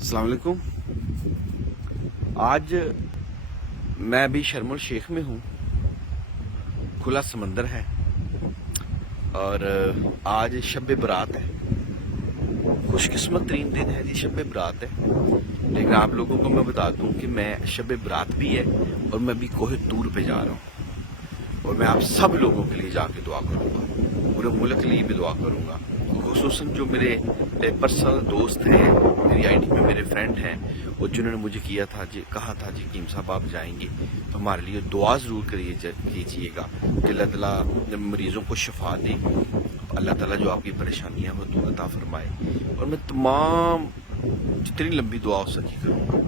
अस्सलाम वालेकुम। आज मैं अभी शर्म शेख में हूँ। खुला समंदर है और आज शब बरात है। खुशकिस्मत तरीन दिन है जी, शब बरात है। लेकिन आप लोगों को मैं बता दूं कि मैं शब बरात भी है और मैं भी कोहे तूर पे जा रहा हूँ और मैं आप सब लोगों के लिए जाके दुआ करूँगा, पूरे मुल्क के लिए भी दुआ करूँगा। खुसूसन जो मेरे पर्सनल दोस्त हैं, मेरी आईडी में मेरे फ्रेंड हैं, वो जिन्होंने मुझे कहा था जी कीम साहब आप जाएंगे तो हमारे लिए दुआ ज़रूर कीजिएगा कि अल्लाह ताला मरीज़ों को शफा दे, अल्लाह ताला जो आपकी परेशानियां वो दूर अता फरमाए। और मैं तमाम जितनी लंबी दुआ हो सकी करूँगा।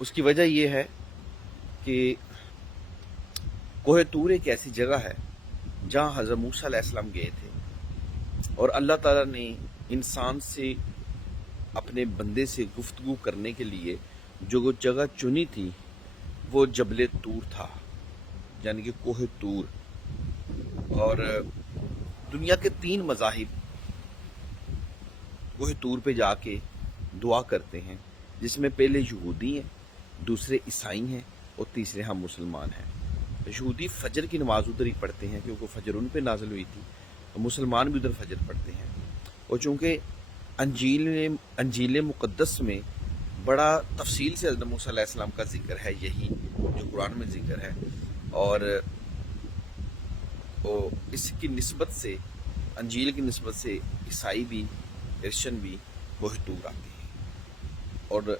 उसकी वजह ये है कि कोहे तूर एक ऐसी जगह है जहाँ हज़रत मूसा अलैहिस्सलाम गए थे और अल्लाह ताला ने इंसान से, अपने बंदे से गुफ्तगू करने के लिए जो जगह चुनी थी वो जबल तूर था, यानी कि कोहे तूर। और दुनिया के 3 मज़ाहिब कोहे तूर पे जाके दुआ करते हैं, जिसमें पहले यहूदी हैं, दूसरे ईसाई हैं और तीसरे हम मुसलमान हैं। यहूदी फजर की नमाज उधर ही पढ़ते हैं क्योंकि फजर उन पे नाजिल हुई थी, और मुसलमान भी उधर फजर पढ़ते हैं। और चूँकि अंजील मुक़द्दस में बड़ा तफसील से हज़रत मूसा अलैहिस्सलाम का जिक्र है, यही जो कुरान में जिक्र है, और इसकी निस्बत से, अंजील की निस्बत से ईसाई भी, क्रिश्चियन भी कोहे तूर आते हैं। और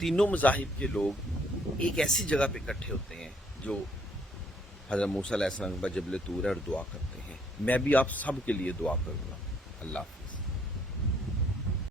तीनों मज़ाहिब के लोग एक ऐसी जगह पे इकट्ठे होते हैं जो हज़रत मूसा अलैहिस्सलाम का जबल तूर है और दुआ करते हैं। मैं भी आप सब के लिए दुआ करूँगा। अल्लाह।